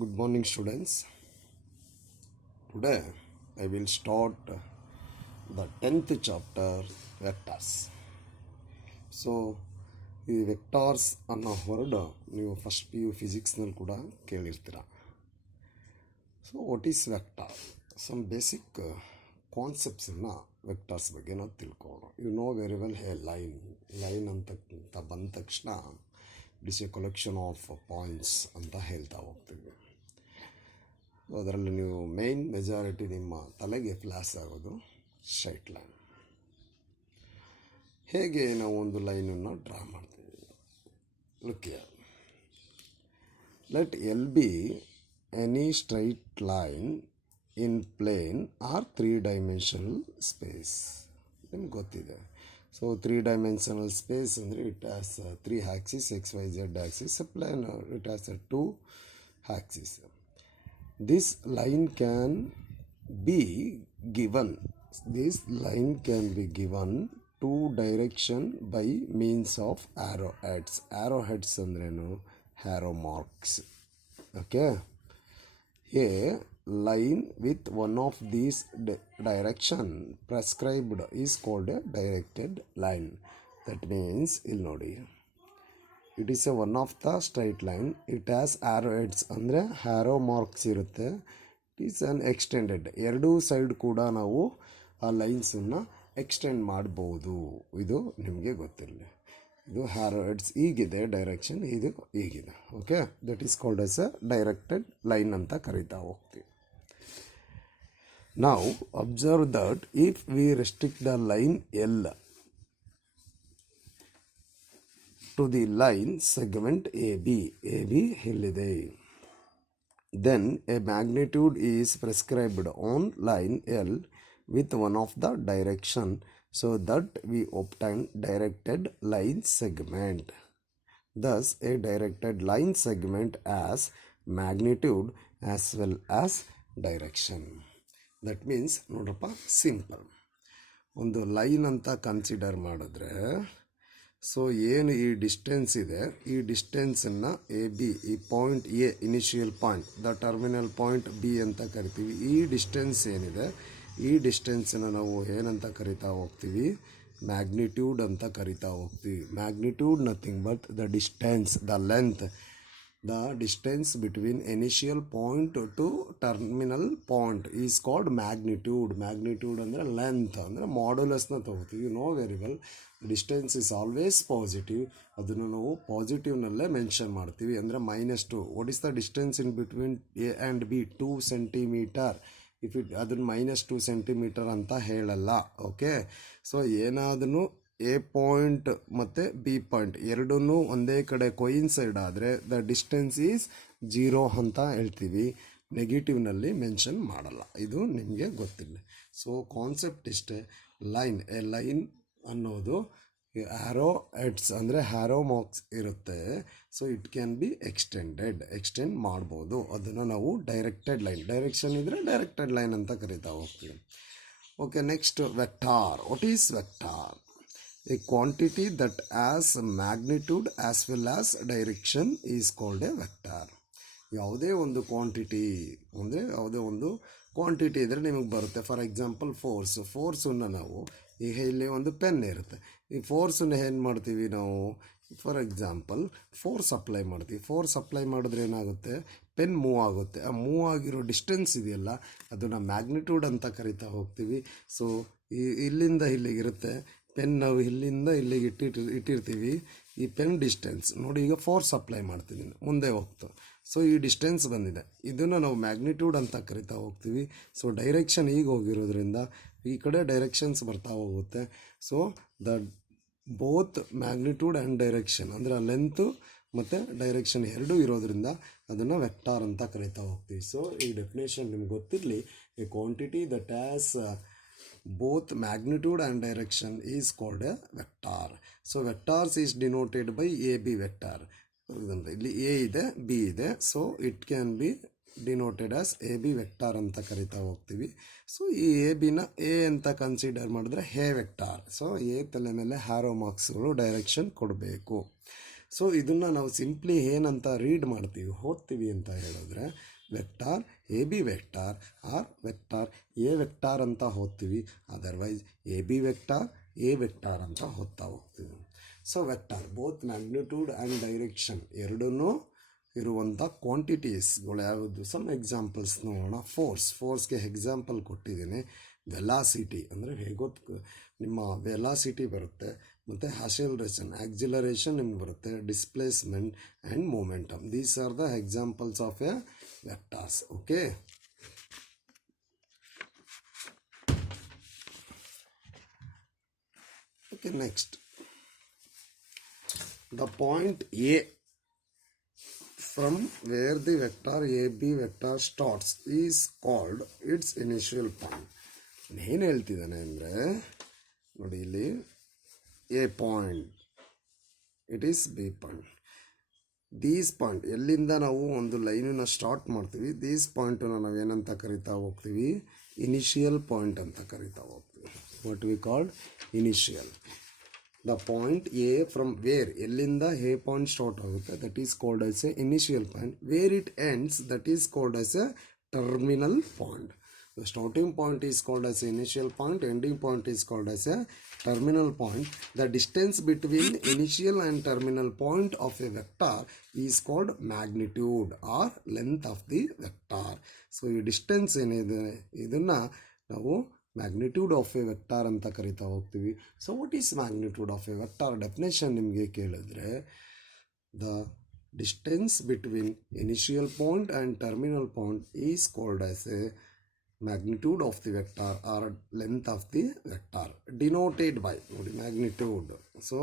Good morning, students. Today I will start the 10th chapter, vectors. So, ಈ ವೆಕ್ಟಾರ್ಸ್ ಅನ್ನೋ word ನೀವು first PU ಫಿಸಿಕ್ಸ್ನಲ್ಲಿ ಕೂಡ ಕೇಳಿರ್ತೀರ. So what is vector? Some basic ಕಾನ್ಸೆಪ್ಟ್ಸನ್ನು ವೆಕ್ಟಾರ್ಸ್ ಬಗ್ಗೆ ನಾವು ತಿಳ್ಕೊಳ್ಳೋಣ. You know very well line ಅಂತ ಬಂದ ತಕ್ಷಣ it is a collection of points ಅಂತ ಹೇಳ್ತಾ ಹೋಗ್ತೀವಿ. ಅದರಲ್ಲಿ ನೀವು ಮೆಜಾರಿಟಿ ನಿಮ್ಮ ತಲೆಗೆ ಫ್ಲಾಶ್ ಆಗೋದು ಸ್ಟ್ರೈಟ್ ಲೈನ್. ಹೇಗೆ ನಾವು ಒಂದು ಲೈನನ್ನು ಡ್ರಾ ಮಾಡ್ತೀವಿ? Look here. Let L be any straight line in plane or 3-dimensional space. ನಿಮ್ಗೆ ಗೊತ್ತಿದೆ. ಸೊ 3-dimensional ಸ್ಪೇಸ್ ಅಂದರೆ it has 3 axes, XYZ axis. A plane it has 2 axes. This line can be given. This line can be given 2 direction by means of arrowheads. Arrowheads ಅಂದ್ರೇನು? arrow marks. Okay. A line with one of these direction prescribed is called a directed line. That means ಇಲ್ಲಿ ನೋಡಿ, it is a one of the straight line. It has arrowheads ಅಂದರೆ arrow marks ಇರುತ್ತೆ. It is an extended. ಎರಡೂ side ಕೂಡ ನಾವು ಆ ಲೈನ್ಸನ್ನು extend ಮಾಡ್ಬೋದು. ಇದು ನಿಮಗೆ ಗೊತ್ತಿರಲಿ. ಇದು ಹ್ಯಾರೋಹೆಡ್ಸ್ ಹೀಗಿದೆ ಡೈರೆಕ್ಷನ್, ಇದು ಹೀಗಿದೆ. Okay, that is called as A directed line ಅಂತ ಕರಿತಾ ಹೋಗ್ತೀವಿ. ನಾವು observe that if we restrict the line L to the line segment AB ಇಲ್ಲಿದೆ. Then a magnitude is prescribed on line L with one of the direction so that we obtain directed line segment. Thus a directed line segment has magnitude as well as direction. That means ನೋಡ್ರಪ್ಪ, simple. ಒಂದು line ಅಂತ consider ಮಾಡಿದ್ರೆ, so ಏನು ಈ distance ಇದೆ, ಈ ಡಿಸ್ಟೆನ್ಸನ್ನು AB, ಈ point A initial point, the terminal point B ಅಂತ ಕರಿತೀವಿ. ಈ ಡಿಸ್ಟೆನ್ಸ್ ಏನಿದೆ, ಈ ಡಿಸ್ಟೆನ್ಸನ್ನು ನಾವು ಏನಂತ ಕರಿತಾ ಹೋಗ್ತೀವಿ? ಮ್ಯಾಗ್ನಿಟ್ಯೂಡ್ ಅಂತ ಕರಿತಾ ಹೋಗ್ತೀವಿ. Magnitude nothing but the distance, the length, the distance between initial point to terminal point is called magnitude. Magnitude ಅಂದರೆ ಲೆಂತ್, ಅಂದರೆ ಮಾಡ್ಯುಲಸ್ನ ತಗೋತೀವಿ. You know very well, distance is always positive. ಅದನ್ನು ನಾವು ಪಾಸಿಟಿವ್ನಲ್ಲೇ ಮೆನ್ಷನ್ ಮಾಡ್ತೀವಿ. ಅಂದರೆ -2. What is the distance in between A and B? 2 centimeter. If ಅದನ್ನು -2 centimeter ಅಂತ ಹೇಳಲ್ಲ. ಓಕೆ, ಸೊ ಏನಾದರೂ A ಪಾಯಿಂಟ್ ಮತ್ತು B ಪಾಯಿಂಟ್ ಎರಡೂ ಒಂದೇ ಕಡೆ ಕೊಯಿನ್ಸೈಡ್ ಆದರೆ ದ ಡಿಸ್ಟೆನ್ಸ್ ಈಸ್ 0 ಅಂತ ಹೇಳ್ತೀವಿ. ನೆಗೆಟಿವ್ನಲ್ಲಿ ಮೆನ್ಷನ್ ಮಾಡಲ್ಲ. ಇದು ನಿಮಗೆ ಗೊತ್ತಿಲ್ಲ. ಸೊ ಕಾನ್ಸೆಪ್ಟ್ ಇಷ್ಟೇ. ಎ ಲೈನ್ ಅನ್ನೋದು ಆ್ಯರೋ ಹೆಡ್ಸ್ ಅಂದರೆ ಹ್ಯಾರೋ ಮಾರ್ಕ್ಸ್ ಇರುತ್ತೆ. So it can B extend ಮಾಡ್ಬೋದು. ಅದನ್ನು ನಾವು ಡೈರೆಕ್ಟೆಡ್ ಲೈನ್, ಡೈರೆಕ್ಷನ್ ಇದ್ದರೆ ಡೈರೆಕ್ಟೆಡ್ ಲೈನ್ ಅಂತ ಕರಿತಾ ಹೋಗ್ತೀವಿ. Okay, next vector. What is vector? A quantity that has magnitude as well as direction is called a vector. ಯಾವುದೇ ಒಂದು ಕ್ವಾಂಟಿಟಿ ಅಂದರೆ ಯಾವುದೇ ಒಂದು ಕ್ವಾಂಟಿಟಿ ಇದ್ದರೆ ನಿಮಗೆ ಬರುತ್ತೆ. ಫಾರ್ ಎಕ್ಸಾಂಪಲ್ ಫೋರ್ಸನ್ನು ನಾವು, ಈಗ ಇಲ್ಲಿ ಒಂದು ಪೆನ್ ಇರುತ್ತೆ. ಈ ಫೋರ್ಸನ್ನು ಏನು ಮಾಡ್ತೀವಿ ನಾವು? ಫಾರ್ ಎಕ್ಸಾಂಪಲ್ ಫೋರ್ಸ್ ಅಪ್ಲೈ ಮಾಡ್ತೀವಿ. ಫೋರ್ಸ್ ಅಪ್ಲೈ ಮಾಡಿದ್ರೆ ಏನಾಗುತ್ತೆ? ಪೆನ್ ಮೂವ್ ಆಗುತ್ತೆ. ಆ ಮೂವ್ ಆಗಿರೋ ಡಿಸ್ಟೆನ್ಸ್ ಇದೆಯಲ್ಲ, ಅದನ್ನು ಮ್ಯಾಗ್ನಿಟ್ಯೂಡ್ ಅಂತ ಕರಿತಾ ಹೋಗ್ತೀವಿ. ಸೊ ಇಲ್ಲಿಂದ ಇಲ್ಲಿಗಿರುತ್ತೆ ಪೆನ್, ನಾವು ಇಲ್ಲಿಂದ ಇಲ್ಲಿಗೆ ಇಟ್ಟಿರ್ತೀವಿ. ಈ ಪೆನ್ ಡಿಸ್ಟೆನ್ಸ್ ನೋಡಿ, ಈಗ ಫೋರ್ಸ್ ಅಪ್ಲೈ ಮಾಡ್ತಿದ್ದೀನಿ, ಮುಂದೆ ಹೋಗ್ತು. ಸೊ ಈ ಡಿಸ್ಟೆನ್ಸ್ ಬಂದಿದೆ, ಇದನ್ನು ನಾವು ಮ್ಯಾಗ್ನಿಟ್ಯೂಡ್ ಅಂತ ಕರಿತಾ ಹೋಗ್ತೀವಿ. ಸೊ ಡೈರೆಕ್ಷನ್ ಈಗ ಹೋಗಿರೋದ್ರಿಂದ ಈ ಕಡೆ ಡೈರೆಕ್ಷನ್ಸ್ ಬರ್ತಾ ಹೋಗುತ್ತೆ. So the both magnitude and direction ಅಂದರೆ ಲೆಂತು ಮತ್ತು ಡೈರೆಕ್ಷನ್ ಎರಡೂ ಇರೋದ್ರಿಂದ ಅದನ್ನು ವೆಕ್ಟಾರ್ ಅಂತ ಕರಿತಾ ಹೋಗ್ತೀವಿ. ಸೊ ಈ ಡೆಫಿನೇಷನ್ ನಿಮ್ಗೆ ಗೊತ್ತಿರಲಿ. A quantity that has both magnitude and direction is called a vector. So vectors is denoted by AB vector. For example, ಇಲ್ಲಿ A ಇದೆ, B ಇದೆ. So it can be denoted as AB vector ಅಂತ ಕರಿತಾ ಹೋಗ್ತೀವಿ. So ಈ ABನ A ಅಂತ consider ಮಾಡಿದ್ರೆ A ವೆಕ್ಟಾರ್. ಸೊ A ತಲೆ ಮೇಲೆ ಹ್ಯಾರೋ ಮಾರ್ಕ್ಸ್ಗಳು ಡೈರೆಕ್ಷನ್ ಕೊಡಬೇಕು. ಸೊ ಇದನ್ನು ನಾವು ಸಿಂಪ್ಲಿ ಏನಂತ ರೀಡ್ ಮಾಡ್ತೀವಿ, ಓದ್ತೀವಿ ಅಂತ ಹೇಳಿದ್ರೆ vector A B vector or vector A vector ಅಂತ ಓದ್ತೀವಿ. Otherwise A B vector A vector ಅಂತ ಓದ್ತಾ ಹೋಗ್ತೀವಿ. So vector both magnitude and direction ಎರಡೂ ಇರುವಂಥ ಕ್ವಾಂಟಿಟೀಸ್ಗಳು ಯಾವುದು. ಸಮ್ ಎಕ್ಸಾಂಪಲ್ಸ್ ನೋಡೋಣ. ಫೋರ್ಸ್ಗೆ ಎಕ್ಸಾಂಪಲ್ ಕೊಟ್ಟಿದ್ದೀನಿ. ವೆಲಾಸಿಟಿ ಅಂದರೆ ಹೇಗೊತ್ತು ನಿಮ್ಮ ವೆಲಾಸಿಟಿ ಬರುತ್ತೆ, ಮತ್ತು ಆಕ್ಸಿಲರೇಷನ್ ನಿಮ್ಗೆ ಬರುತ್ತೆ, displacement and momentum. These are the examples of a vectors. Okay, next the point A from where the vector AB vector starts is called its initial point. ಏನು ಹೇಳ್ತಿದ್ದಾನೆ ಅಂದರೆ ನೋಡಿ, ಇಲ್ಲಿ A point, it is B point. These point ಎಲ್ಲಿಂದ ನಾವು ಒಂದು ಲೈನನ್ನು start ಮಾಡ್ತೀವಿ, these ಪಾಯಿಂಟನ್ನು ನಾವು ಏನಂತ ಕರಿತಾ ಹೋಗ್ತೀವಿ, ಇನಿಷಿಯಲ್ ಪಾಯಿಂಟ್ ಅಂತ ಕರಿತಾ ಹೋಗ್ತೀವಿ. What we called initial. The point A from where ಎಲ್ಲಿಂದ A point start ಆಗುತ್ತೆ, that is called as a initial point. Where it ends, that is called as a terminal point. The starting point is called as initial point, ending point is called as a terminal point. The distance between initial and terminal point of a vector is called magnitude or length of the vector. So ಈ distance ಏನಿದೆ ಇದನ್ನು ನಾವು magnitude of a vector ಅಂತ ಕರಿತಾ ಹೋಗ್ತೀವಿ. So what is magnitude of a vector definition ನಿಮಗೆ ಕೇಳಿದ್ರೆ, the distance between initial point and terminal point is called as a magnitude of the vector or length of the vector, denoted by ನೋಡಿ magnitude. So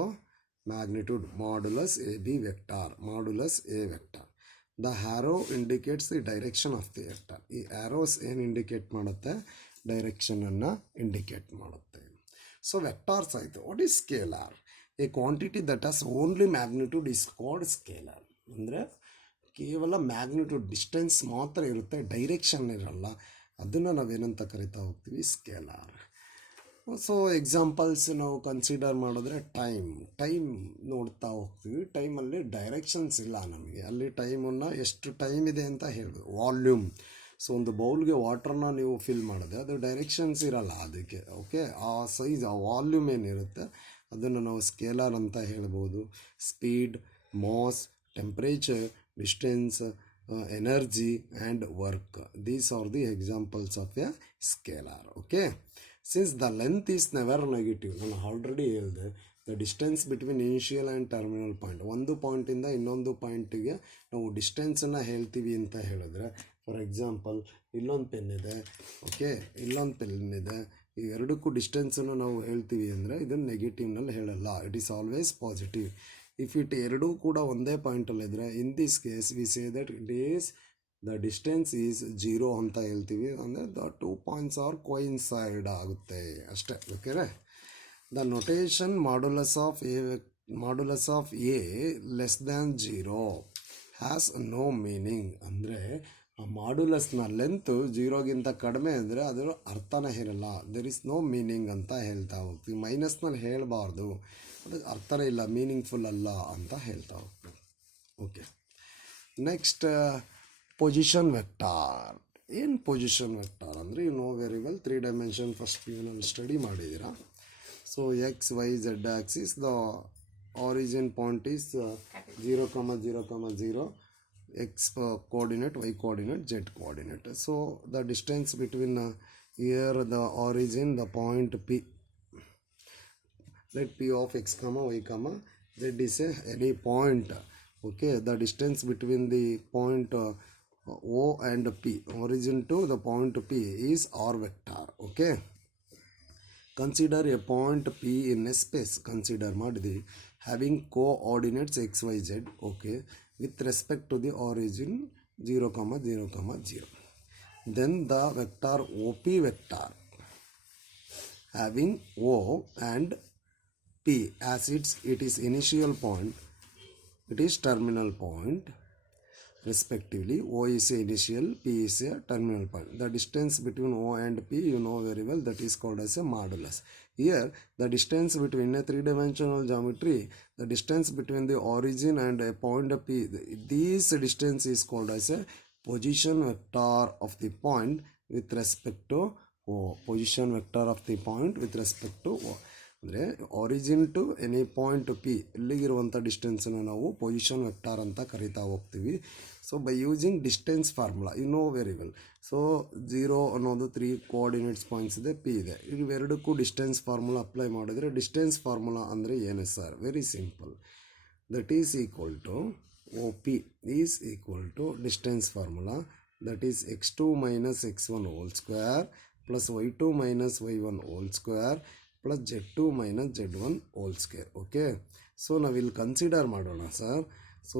magnitude modulus A B vector, modulus A vector. The arrow indicates the direction of the vector. ಈ arrows ಏನು indicate ಮಾಡುತ್ತೆ, ಡೈರೆಕ್ಷನನ್ನು indicate ಮಾಡುತ್ತೆ. So vectors ಆಯಿತು. What is scalar? A quantity that has only magnitude is called scalar. ಅಂದರೆ ಕೇವಲ magnitude distance ಮಾತ್ರ ಇರುತ್ತೆ, ಡೈರೆಕ್ಷನ್ ಇರಲ್ಲ. ಅದನ್ನು ನಾವೇನಂತ ಕರಿತಾ ಹೋಗ್ತೀವಿ, ಸ್ಕೇಲಾರ್. ಸೊ ಎಕ್ಸಾಂಪಲ್ಸ್ ನಾವು ಕನ್ಸಿಡರ್ ಮಾಡಿದ್ರೆ ಟೈಮ್ ನೋಡ್ತಾ ಹೋಗ್ತೀವಿ. ಟೈಮಲ್ಲಿ ಡೈರೆಕ್ಷನ್ಸ್ ಇಲ್ಲ ನಮಗೆ. ಅಲ್ಲಿ ಟೈಮನ್ನು ಎಷ್ಟು ಟೈಮ್ ಇದೆ ಅಂತ ಹೇಳ್ಬೋದು. ವಾಲ್ಯೂಮ್, ಸೊ ಒಂದು ಬೌಲ್ಗೆ ವಾಟ್ರನ್ನ ನೀವು ಫಿಲ್ ಮಾಡಿದ್ರೆ ಅದು ಡೈರೆಕ್ಷನ್ಸ್ ಇರಲ್ಲ ಅದಕ್ಕೆ. ಓಕೆ, ಆ ಸೈಜ್, ಆ ವಾಲ್ಯೂಮ್ ಏನಿರುತ್ತೆ ಅದನ್ನು ನಾವು ಸ್ಕೇಲಾರ್ ಅಂತ ಹೇಳ್ಬೋದು. Speed, mass, temperature, distance, energy and work, these are the examples of a scalar. Okay, since the length is never negative, ನಾನು ಆಲ್ರೆಡಿ ಹೇಳಿದೆ. The distance between initial and terminal point, ಒಂದು ಪಾಯಿಂಟಿಂದ ಇನ್ನೊಂದು ಪಾಯಿಂಟಿಗೆ ನಾವು ಡಿಸ್ಟೆನ್ಸನ್ನು ಹೇಳ್ತೀವಿ ಅಂತ ಹೇಳಿದ್ರೆ, ಫಾರ್ ಎಕ್ಸಾಂಪಲ್ ಇಲ್ಲೊಂದು ಪೆನ್ ಇದೆ, ಓಕೆ, ಇಲ್ಲೊಂದು ಪೆನ್ ಇದೆ, ಈ ಎರಡಕ್ಕೂ ಡಿಸ್ಟೆನ್ಸನ್ನು ನಾವು ಹೇಳ್ತೀವಿ ಅಂದರೆ ಇದನ್ನು ನೆಗೆಟಿವ್ನಲ್ಲಿ ಹೇಳಲ್ಲ, it is always positive. If it ಎರಡೂ ಕೂಡ ಒಂದೇ ಪಾಯಿಂಟಲ್ಲಿದ್ದರೆ, in this case we say that it is the distance is 0 ಅಂತ ಹೇಳ್ತೀವಿ. ಅಂದರೆ ದ 2 ಪಾಯಿಂಟ್ಸ್ ಆರ್ ಕೋಇನ್ಸೈಡ್ ಆಗುತ್ತೆ ಅಷ್ಟೇ. ಓಕೆನಾ? The notation modulus of A less than 0 has no meaning. ಅಂದರೆ ಆ ಮಾಡ್ಯುಲಸ್ನ ಲೆಂತ್ 0ಗಿಂತ ಕಡಿಮೆ ಅಂದರೆ ಅದರ ಅರ್ಥನೇ ಇರಲ್ಲ. ದೆರ್ ಇಸ್ ನೋ ಮೀನಿಂಗ್ ಅಂತ ಹೇಳ್ತಾ ಹೋಗ್ತೀವಿ. ಮೈನಸ್ನಲ್ಲಿ ಹೇಳಬಾರ್ದು, ಅದಕ್ಕೆ ಅರ್ಥನೇ ಇಲ್ಲ, ಮೀನಿಂಗ್ಫುಲ್ ಅಲ್ಲ ಅಂತ ಹೇಳ್ತಾ ಹೋಗ್ತೀವಿ. Okay, next position vector. ಏನು ಪೊಸಿಷನ್ ವೆಕ್ಟಾರ್ ಅಂದರೆ, you know very well, 3 dimension first ನೀವು ಸ್ಟಡಿ ಮಾಡಿದ್ದೀರಾ. So X Y Z axis, the origin point is 0, 0, 0, x coordinate, y coordinate, z coordinate. So the distance between here the origin, the point P, let P of x comma y comma z is any point. Okay, the distance between the point O and P, origin to the point P, is r vector. Okay, consider a point P in a space. Consider ಮಾಡಿದ್ವಿ, having coordinates x y z. Okay, with respect to the origin 0, 0, 0. Then the vector OP vector having O and P as it is initial point, it is terminal point. respectively. O is a initial, P is a terminal point. The distance between O and P you know very well, that is called as a modulus. Here the distance between a three-dimensional geometry, the distance between the origin and a point P, this distance is called as a position vector of the point with respect to O. Position vector of the point with respect to O. ಅಂದರೆ origin to any point P ಇಲ್ಲಿಗಿರುವಂಥ ಡಿಸ್ಟೆನ್ಸನ್ನು ನಾವು position vector ಅಂತ ಕರಿತಾ ಹೋಗ್ತೀವಿ. So by using distance formula you know very well. So 0 ಅನ್ನೋದು 3 coordinates points ಇದೆ, P ಇದೆ. ಇವೆರಡಕ್ಕೂ ಡಿಸ್ಟೆನ್ಸ್ ಫಾರ್ಮುಲಾ ಅಪ್ಲೈ ಮಾಡಿದರೆ ಡಿಸ್ಟೆನ್ಸ್ ಫಾರ್ಮುಲಾ ಅಂದರೆ ಏನು sir? Very simple. That is equal to O P is equal to distance formula, that is x2 minus x1 whole square plus y2 minus y1 whole square plus z2 minus z1 whole square. Okay, so ನಾವಿಲ್ಲಿ consider ಮಾಡೋಣ sir. So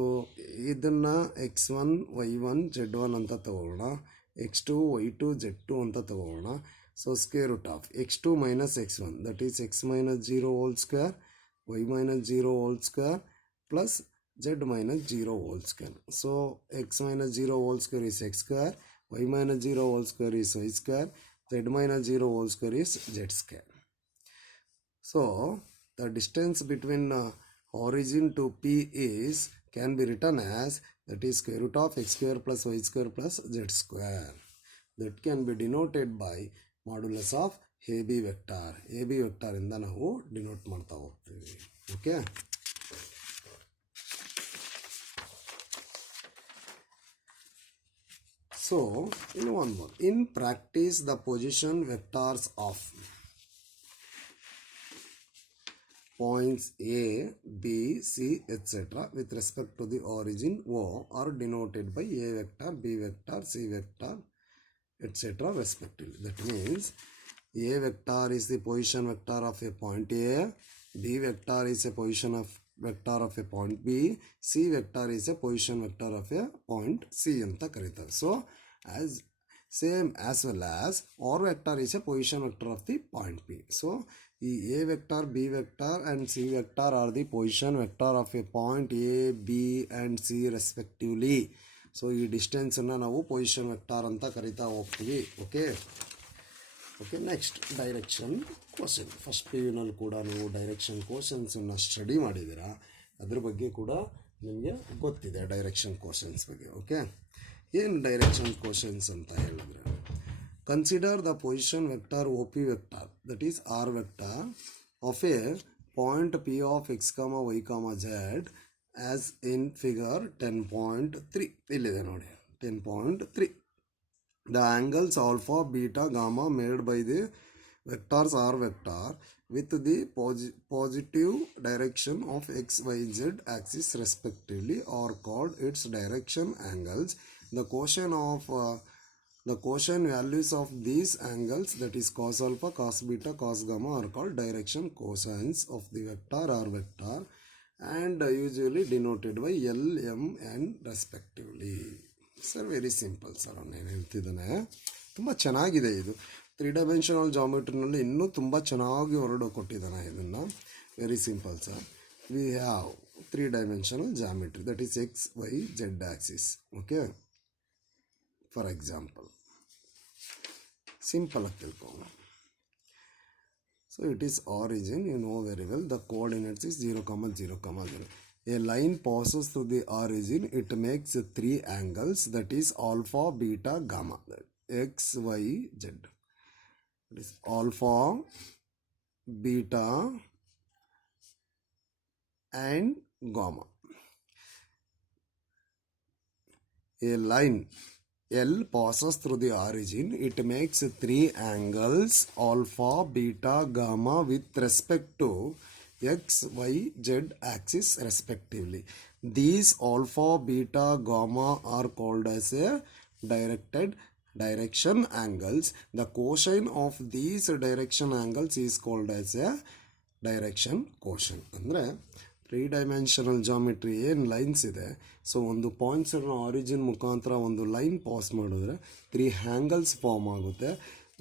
ಇದನ್ನು x1 y1 z1 ಅಂತ ತಗೊಳ್ಳೋಣ, x2 y2 z2 ಅಂತ ತಗೊಳ್ಳೋಣ. So square root of x2 minus x1 that is x minus 0 whole square, y minus 0 whole square plus z minus 0 whole square. So x minus 0 whole square is x square, y minus 0 whole square is y square, z minus 0 whole square is z square. So the distance between origin to P is can be written as, that is square root of x square plus y square plus z square. That can be denoted by modulus of AB vector. AB vector ಇಂದ ನಾವು denote ಮಾಡ್ತಾ ಹೋಗ್ತೀವಿ. Okay, so in one more, in practice the position vectors of points A, B, C, etc. with respect to the origin O are denoted by A vector, B vector, C vector, etc. respectively. That means A vector is the position vector of a point A, B vector is a position of vector of a point B, C vector is a position vector of a point C ಅಂತ ಕರೀತಾರೆ. So as same as well as R vector is a position vector of the point P. So the A vector, B vector and C vector are the position vector of a point A, B and C respectively. So ಈ distance ಅನ್ನು ನಾವು position vector ಅಂತ ಕರಿತಾ ಹೋಗ್ತೀವಿ. Okay okay, next direction quotient. First P ಯುನಲ್ಲಿ ಕೂಡ ನೀವು direction ಕ್ವಶನ್ಸನ್ನು study ಮಾಡಿದ್ದೀರಾ, ಅದ್ರ ಬಗ್ಗೆ ಕೂಡ ನಿಮಗೆ ಗೊತ್ತಿದೆ ಡೈರೆಕ್ಷನ್ ಕ್ವಶನ್ಸ್ ಬಗ್ಗೆ. ಓಕೆ, ಏನು ಡೈರೆಕ್ಷನ್ ಕ್ವಶನ್ಸ್ ಅಂತ ಹೇಳಿದ್ರೆ, consider the position vector O P vector that is R vector of a point P of X comma Y comma Z as in figure 10.3. ಇಲ್ಲಿದೆ ನೋಡಿ 10.3. The angles alpha, beta, gamma made by the vectors R vector with the positive direction of x, y, z axis respectively are called its direction angles. The quotient values of these angles, that is cos alpha, cos beta, cos gamma, are called direction cosines of the vector R vector and usually denoted by L, M and respectively. Sir very simple sir. ಅವನೇನು ಹೇಳ್ತಿದ್ದಾನೆ ತುಂಬ ಚೆನ್ನಾಗಿದೆ ಇದು. 3 dimensional ಜಾಮೆಟ್ರಿನಲ್ಲಿ ಇನ್ನೂ ತುಂಬ ಚೆನ್ನಾಗಿ ಹೊರಡು ಕೊಟ್ಟಿದ್ದಾನೆ ಇದನ್ನು. Very simple sir. We have 3 dimensional geometry that is X Y Z axis. Okay, for example simple ಆಗಿ ತಿಳ್ಕೊಳ್ಳೋಣ. So it is origin, you know very well. The coordinates is 0, 0, 0. A line passes through the origin. It makes 3 angles, that is alpha, beta, gamma. X, Y, Z. It is alpha, beta and gamma. A line L passes through the origin. It makes 3 angles alpha, beta, gamma with respect to x, y, z axis respectively. These alpha, beta, gamma are called as a direction angles. The cosine of these direction angles is called as a direction quotient. ಅಂದರೆ 3 dimensional geometry ಏನು lines ಇದೆ, so ಒಂದು ಪಾಯಿಂಟ್ಸನ್ನು origin ಮುಖಾಂತರ ಒಂದು line pass ಮಾಡಿದ್ರೆ 3 angles form ಆಗುತ್ತೆ.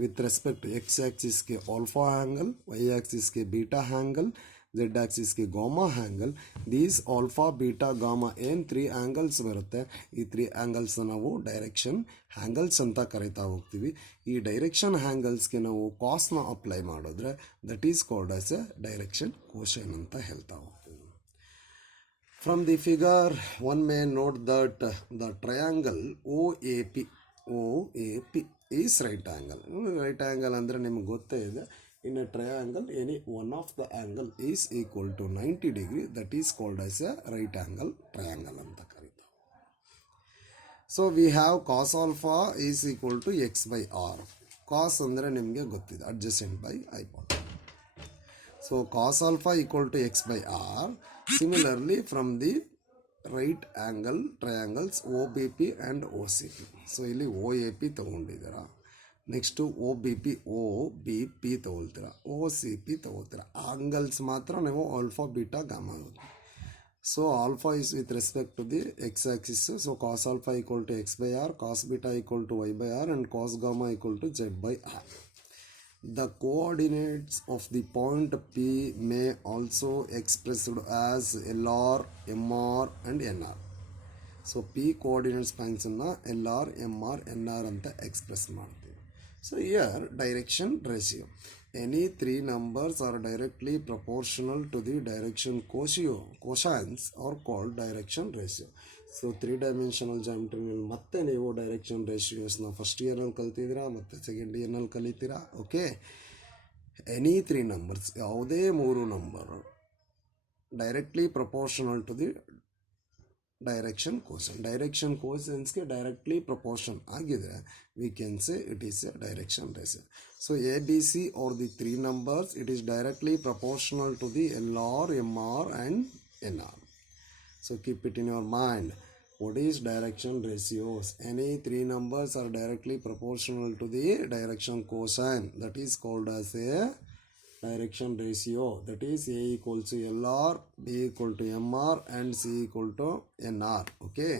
With respect X ಆ್ಯಕ್ಸಿಸ್ಗೆ ಆಲ್ಫಾ ಆ್ಯಂಗಲ್, ವೈ ಆ್ಯಕ್ಸಿಸ್ಗೆ ಬೀಟಾ ಆ್ಯಂಗಲ್ ಝೆಡ್ ಆಕ್ಸಿಸ್ಗೆ gamma angle. These alpha beta gamma ಏನು 3 ಆ್ಯಂಗಲ್ಸ್ ಬರುತ್ತೆ, ಈ 3 ಆ್ಯಂಗಲ್ಸ್ನ ನಾವು ಡೈರೆಕ್ಷನ್ ಆ್ಯಂಗಲ್ಸ್ ಅಂತ ಕರಿತಾ ಹೋಗ್ತೀವಿ. ಈ ಡೈರೆಕ್ಷನ್ ಆ್ಯಂಗಲ್ಸ್ಗೆ ನಾವು ಕಾಸ್ನ ಅಪ್ಲೈ ಮಾಡಿದ್ರೆ that is called as A direction question ಅಂತ ಹೇಳ್ತಾ ಹೋಗ್ತೀವಿ. From the figure, one may note that the triangle OAP is right angle. Right angle ಅಂದರೆ ನಿಮ್ಗೆ ಗೊತ್ತೇ ಇದೆ. In a triangle, any one of the angle is equal to 90 degree. That is called as a right angle triangle ಅಂತ ಕರೀತಾರೆ. So we have cos alpha is equal to x by r. Cos ಅಂದರೆ ನಿಮಗೆ ಗೊತ್ತಿದೆ, adjacent by hypotenuse. So cos alpha equal to x by r. Similarly, from the right angle triangles OBP and OCP. So ಇಲ್ಲಿ OAP ತಗೊಂಡಿದ್ದೀರಾ, next OBP ತಗೊಳ್ತೀರಾ, OCP ತಗೋತೀರಾ. Angles ಮಾತ್ರ ನೀವು alpha beta gamma. So alpha is with respect to the x axis. So cos alpha equal to x by r, cos beta equal to y by r, and cos gamma equal to z by r. The coordinates of the point P may also expressed as LR, MR and NR. So P coordinates points ಅನ್ನು LR, MR, NR ಅಂತ express ಮಾಡ್ತೀವಿ. So here direction ratio. Any 3 numbers are directly proportional to the direction quotients are called direction ratio. So 3-dimensional ಜಾಮೆಟ್ರಿನಲ್ಲಿ ಮತ್ತೆ ನೀವು direction ರೇಷಿಯೋಸ್ನ first ಇಯರ್ನಲ್ಲಿ ಕಲ್ತಿದ್ದೀರಾ, ಮತ್ತು ಸೆಕೆಂಡ್ ಇಯರ್ನಲ್ಲಿ ಕಲಿತೀರಾ. ಓಕೆ, ಎನಿ 3 ನಂಬರ್ಸ್, ಯಾವುದೇ 3 number directly proportional to the direction cosine. Direction ಕೋಶನ್ಸ್ಗೆ ಡೈರೆಕ್ಟ್ಲಿ ಪ್ರಪೋರ್ಷನ್ ಆಗಿದ್ರೆ we can say it is a direction ratio. So ABC are the 3 numbers, it is directly proportional to the LR, MR and NR. So keep it in your mind. What is direction ratios? Any 3 numbers are directly proportional to the direction cosine. That is called as a direction ratio. That is A equals to LR, B equal to MR and C equal to NR. Okay.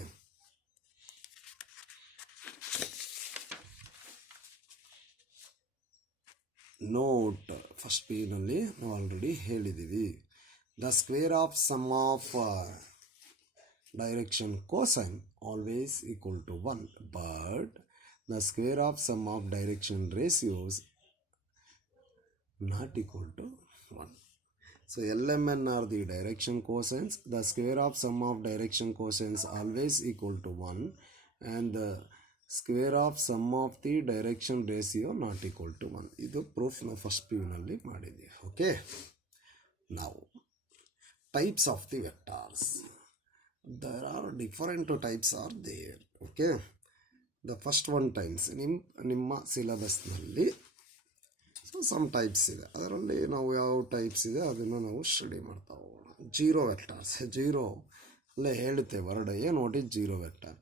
Note, first P ನಲ್ಲಿ ನಾವು already ಹೇಳಿದ್ದೀವಿ. The square of sum of direction cosine always equal to 1, but the square of sum of direction ratios not equal to 1. So LMN are the direction cosines. The square of sum of direction cosines always equal to 1, and the square of sum of the direction ratio not equal to 1. ಇದು proof ನಾವು first P ನಲ್ಲಿ ಮಾಡಿದ್ದೀವಿ. Okay, ನಾವು types of the vectors. There are different types are there. Okay, the first one times ನಿಮ್ಮ ಸಿಲೆಬಸ್ನಲ್ಲಿ so some types ಇದೆ. ಅದರಲ್ಲಿ ನಾವು ಯಾವ ಟೈಪ್ಸ್ ಇದೆ ಅದನ್ನು ನಾವು ಸ್ಟಡಿ ಮಾಡ್ತಾ ಹೋಗೋಣ. ಜೀರೋ ವೆಕ್ಟರ್ಸ್, ಜೀರೋ ಅಲ್ಲೇ ಹೇಳುತ್ತೆ ವರ್ಡ್. ಏನು what is zero vector?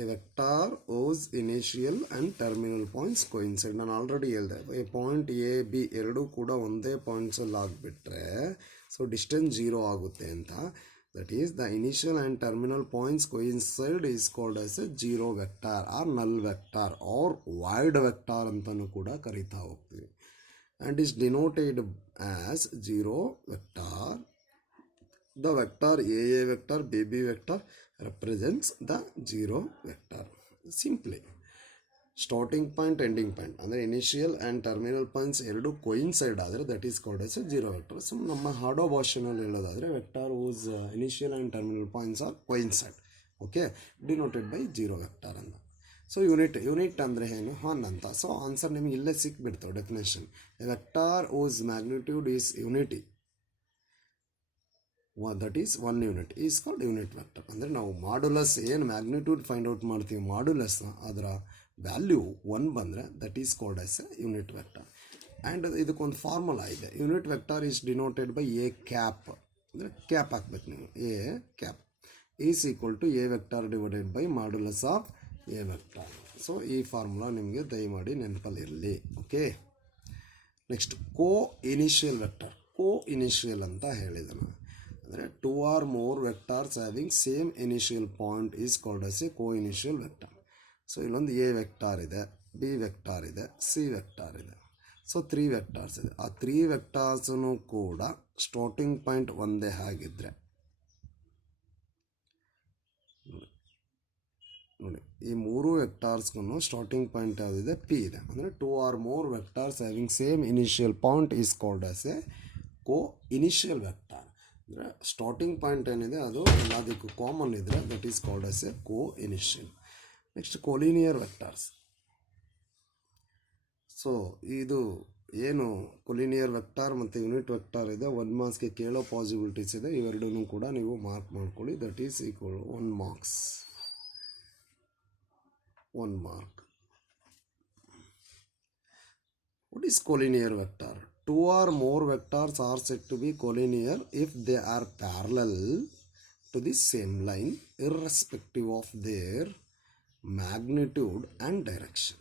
A vector whose initial and terminal points coincide. ನಾನು ಆಲ್ರೆಡಿ ಹೇಳಿದೆ, ಎ ಪಾಯಿಂಟ್ ಎ ಬಿ ಎರಡೂ ಕೂಡ ಒಂದೇ ಪಾಯಿಂಟ್ಸಲ್ಲಿ ಆಗಿಬಿಟ್ರೆ ಸೊ ಡಿಸ್ಟೆನ್ಸ್ ಜೀರೋ ಆಗುತ್ತೆ ಅಂತ. That is, the initial and terminal points coincide is called as a zero vector or null vector or void vector ಅಂತಲೂ ಕೂಡ ಕರಿತಾ ಹೋಗ್ತೀವಿ. And is denoted as zero vector. The vector AA vector, BB vector represents the zero vector. Simply, starting point ending point ಅಂದರೆ initial and terminal points ಎರಡು coincide ಆದರೆ that is called as a zero vector. So ನಮ್ಮ ಹಾಡೋ ಭಾಷೆನಲ್ಲಿ ಹೇಳೋದಾದರೆ vector whose initial and terminal points are coincide. Okay, denoted by zero vector ಅಂತ. So unit ಅಂದರೆ ಏನು? ಒನ್ ಅಂತ. ಸೊ ಆನ್ಸರ್ ನಿಮಗೆ ಇಲ್ಲೇ ಸಿಕ್ಬಿಡ್ತಾವೆ definition. A vector whose magnitude is unity, that is 1 unit is called unit vector. ಅಂದರೆ ನಾವು modulus ಏನು ಮ್ಯಾಗ್ನಿಟ್ಯೂಡ್ ಫೈಂಡ್ ಔಟ್ ಮಾಡ್ತೀವಿ ಮಾಡ್ಯುಲಸ್ನ, ಅದರ ವ್ಯಾಲ್ಯೂ 1 ಬಂದರೆ that is called as a unit vector. And ಇದಕ್ಕೊಂದು ಫಾರ್ಮುಲಾ ಇದೆ. Unit vector is denoted by A cap, ಅಂದರೆ cap ಹಾಕ್ಬೇಕು ನೀವು. A cap is equal to A vector divided by modulus of A vector. So ಈ formula ನಿಮಗೆ ದಯಮಾಡಿ ನೆನಪಲ್ಲಿರಲಿ. Okay, next co initial vector. Co initial ಅಂತ ಹೇಳಿದನು ಅಂದರೆ 2 or more vectors having same initial point is called as a co-initial vector. So ಇಲ್ಲೊಂದು A vector ಇದೆ, B vector ಇದೆ, ಸಿ ವೆಕ್ಟಾರ್ ಇದೆ. ಸೊ 3 ವೆಕ್ಟಾರ್ಸ್ ಇದೆ. ಆ 3 ವೆಕ್ಟಾರ್ಸೂ ಕೂಡ ಸ್ಟಾರ್ಟಿಂಗ್ ಪಾಯಿಂಟ್ ಒಂದೇ ಆಗಿದ್ದರೆ ನೋಡಿ, ಈ ಮೂರು ವೆಕ್ಟಾರ್ಸ್ಗೂ ಸ್ಟಾರ್ಟಿಂಗ್ ಪಾಯಿಂಟ್ ಯಾವುದಿದೆ, ಪಿ ಇದೆ. ಅಂದರೆ 2 or more vectors having same initial point is called as a co initial vector. ಅಂದರೆ ಸ್ಟಾರ್ಟಿಂಗ್ ಪಾಯಿಂಟ್ ಏನಿದೆ ಅದು ಎಲ್ಲದಕ್ಕೂ ಕಾಮನ್ ಇದ್ದರೆ that is called as a co initial. Next collinear vectors. So ಇದು ಏನು ಕೊಲಿನಿಯರ್ ವೆಕ್ಟಾರ್ ಮತ್ತು ಯೂನಿಟ್ ವೆಕ್ಟಾರ್ ಇದೆ, 1 ಮಾರ್ಕ್ಸ್ಗೆ ಕೇಳೋ ಪಾಸಿಬಿಲಿಟೀಸ್ ಇದೆ. ಇವೆರಡೂ ಕೂಡ ನೀವು ಮಾರ್ಕ್ ಮಾಡ್ಕೊಳ್ಳಿ. That is equal 1 marks. 1 mark. What is collinear vector? 2 or more vectors are said to be collinear if they are parallel to the same line irrespective of their magnitude and direction.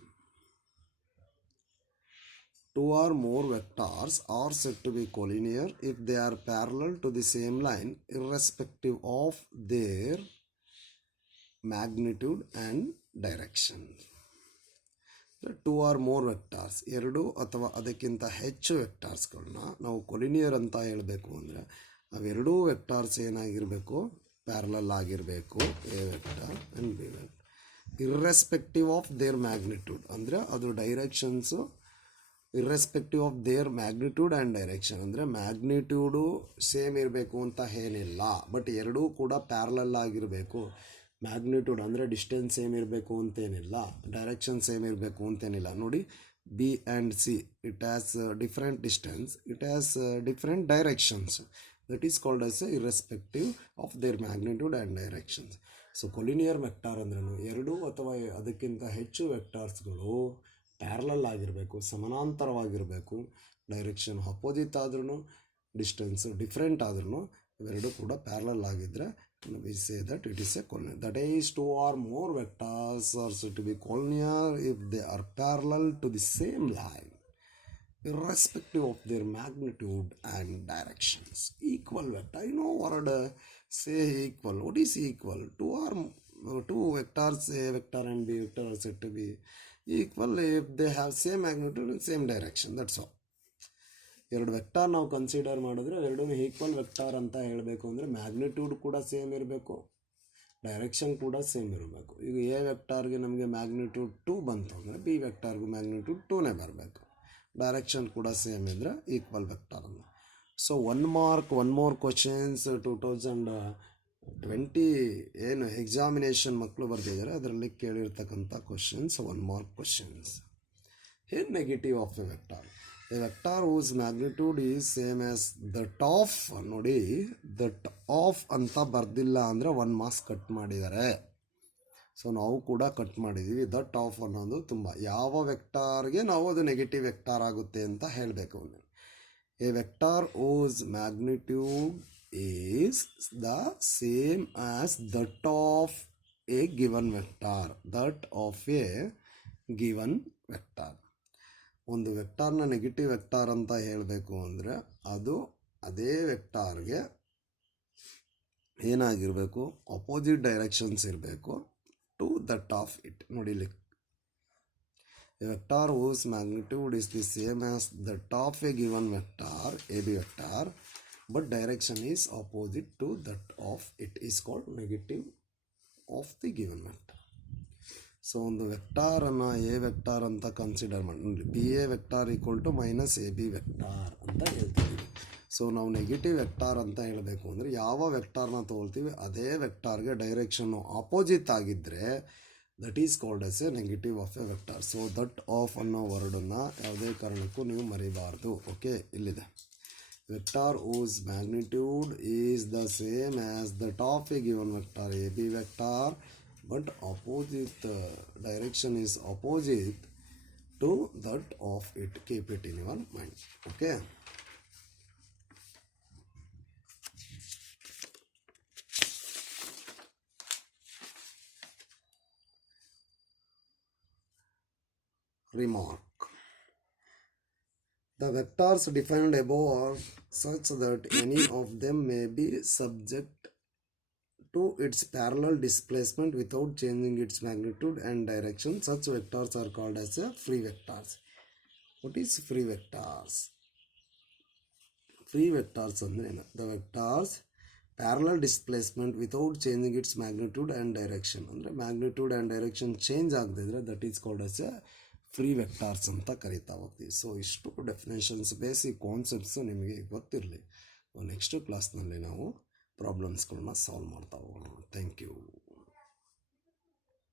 2 or more vectors are said to be collinear if they are parallel to the same line irrespective of their magnitude and direction. 2 or more ವೆಕ್ಟಾರ್ಸ್, 2 ಅಥವಾ ಅದಕ್ಕಿಂತ ಹೆಚ್ಚು ವೆಕ್ಟಾರ್ಸ್ಗಳನ್ನ ನಾವು collinear ಅಂತ ಹೇಳಬೇಕು ಅಂದರೆ ಅವೆರಡೂ ವೆಕ್ಟಾರ್ಸ್ ಏನಾಗಿರಬೇಕು, parallel ಆಗಿರಬೇಕು, A vector and B vector, irrespective of their magnitude. ಅಂದರೆ ಅದು directions irrespective of their magnitude and direction. ಅಂದರೆ ಮ್ಯಾಗ್ನಿಟ್ಯೂಡು ಸೇಮ್ ಇರಬೇಕು ಅಂತ ಏನಿಲ್ಲ, ಬಟ್ ಎರಡೂ ಕೂಡ ಪ್ಯಾರಲಲ್ ಆಗಿರಬೇಕು. ಮ್ಯಾಗ್ನಿಟ್ಯೂಡ್ ಅಂದರೆ ಡಿಸ್ಟೆನ್ಸ್ ಸೇಮ್ ಇರಬೇಕು ಅಂತೇನಿಲ್ಲ, ಡೈರೆಕ್ಷನ್ ಸೇಮ್ ಇರಬೇಕು ಅಂತೇನಿಲ್ಲ. ನೋಡಿ, B and C, it has different distance, it has different directions. That is called as irrespective of their magnitude and directions. So collinear vector ಅಂದ್ರೂ 2 ಅಥವಾ ಅದಕ್ಕಿಂತ ಹೆಚ್ಚು ವೆಕ್ಟಾರ್ಸ್ಗಳು ಪ್ಯಾರಲಲ್ ಆಗಿರಬೇಕು, ಸಮಾನಾಂತರವಾಗಿರಬೇಕು. ಡೈರೆಕ್ಷನ್ ಅಪೋಸಿಟ್ ಆದ್ರೂ, ಡಿಸ್ಟೆನ್ಸ್ ಡಿಫ್ರೆಂಟ್ ಆದ್ರೂ ಇವೆರಡೂ ಕೂಡ ಪ್ಯಾರಲಲ್ ಆಗಿದ್ದರೆ we say that it is a collinear. That is 2 or more vectors are said to be collinear if they are parallel to the same line irrespective of their magnitude and directions. Equal vector, you know word, say equal. What is equal? 2 vectors, A vector and B vector are said to be equal if they have same magnitude and same direction. That's all. 2 vector ನಾವು consider ಮಾಡಿದ್ರೆ ಎರಡೂ equal vector ಅಂತ ಹೇಳಬೇಕು. ಅಂದರೆ magnitude ಕೂಡ same ಇರಬೇಕು, direction ಕೂಡ same ಇರಬೇಕು. ಈಗ ಎ ವೆಕ್ಟಾರ್ಗೆ ನಮಗೆ ಮ್ಯಾಗ್ನಿಟ್ಯೂಡ್ 2 ಬಂತು ಅಂದರೆ ಬಿ ವೆಕ್ಟಾರ್ಗೂ ಮ್ಯಾಗ್ನಿಟ್ಯೂಡ್ 2ನೇ ಬರಬೇಕು. ಡೈರೆಕ್ಷನ್ ಕೂಡ ಸೇಮ್ ಇದ್ದರೆ ಈಕ್ವಲ್ ವೆಕ್ಟಾರ್ ಅಂತ. ಸೊ 1 mark, 1 more questions 2020 ಏನು ಎಕ್ಸಾಮಿನೇಷನ್ ಮಕ್ಕಳು ಬರ್ತಿದ್ದಾರೆ ಅದರಲ್ಲಿ ಕೇಳಿರ್ತಕ್ಕಂಥ ಕ್ವಶನ್ಸ್ 1 mark questions. ಏನು negative of a vector? A vector whose magnitude is same as that of, ನೋಡಿ that of ಅಂತ ಬರ್ದಿಲ್ಲ ಅಂದರೆ 1 marks ಕಟ್ ಮಾಡಿದ್ದಾರೆ. ಸೊ ನಾವು ಕೂಡ ಕಟ್ ಮಾಡಿದ್ದೀವಿ. ದಟ್ ಆಫ್ ಅನ್ನೋದು ತುಂಬ ಯಾವ ವೆಕ್ಟಾರ್ಗೆ ನಾವು ಅದು ನೆಗೆಟಿವ್ ವೆಕ್ಟಾರ್ ಆಗುತ್ತೆ ಅಂತ ಹೇಳಬೇಕು. A vector whose magnitude is the same as that of a given vector. That of a given vector. ಒಂದು ವೆಕ್ಟಾರ್ನ ನೆಗೆಟಿವ್ ವೆಕ್ಟಾರ್ ಅಂತ ಹೇಳಬೇಕು ಅಂದರೆ ಅದು ಅದೇ ವೆಕ್ಟಾರ್ಗೆ ಏನಾಗಿರಬೇಕು, ಅಪೋಸಿಟ್ ಡೈರೆಕ್ಷನ್ಸ್ ಇರಬೇಕು ಟು ದಟ್ ಆಫ್ ಇಟ್. ನೋಡಿ ಇಲ್ಲಿ, A vector whose magnitude is the same as that of a given vector, a b vector, but direction is opposite to that of it is called negative of the given vector. So ಒಂದು ವೆಕ್ಟಾರನ್ನು A vector ಅಂತ consider ಮಾಡಿ B A vector equal to minus A B vector ಅಂತ ಹೇಳ್ತೀವಿ. So ನಾವು negative vector ಅಂತ ಹೇಳಬೇಕು ಅಂದರೆ ಯಾವ ವೆಕ್ಟಾರ್ನ ತೊಗೊಳ್ತೀವಿ ಅದೇ ವೆಕ್ಟಾರ್ಗೆ ಡೈರೆಕ್ಷನ್ನು ಆಪೋಸಿಟ್ ಆಗಿದ್ದರೆ that is called as A negative of a vector. So that of ಅನ್ನೋ ವರ್ಡನ್ನು ಯಾವುದೇ ಕಾರಣಕ್ಕೂ ನೀವು ಮರಿಬಾರ್ದು. ಓಕೆ, ಇಲ್ಲಿದೆ vector whose magnitude is the same as that of a given vector a b vector but opposite direction is opposite to that of it. Keep it in your mind. Okay. Remark. The vectors defined above are such that any of them may be subject to its parallel displacement without changing its magnitude and direction. Such vectors are called as free vectors. What is free vectors? Free vectors ಅಂದರೆ ಏನು? The vectors parallel displacement without changing its magnitude and direction. ಅಂದರೆ magnitude and direction change ಆಗದಿದ್ರೆ that is called as a free vectors ಅಂತ ಕರಿತಾ ಹೋಗ್ತೀವಿ. So ಇಷ್ಟು definitions, basic concepts ನಿಮಗೆ ಗೊತ್ತಿರಲಿ. ನೆಕ್ಸ್ಟ್ ಕ್ಲಾಸ್ನಲ್ಲಿ ನಾವು ಪ್ರಾಬ್ಲಮ್ಸ್ಗಳನ್ನ ಸಾಲ್ವ್ ಮಾಡ್ತಾ ಹೋಗೋಣ. Thank you.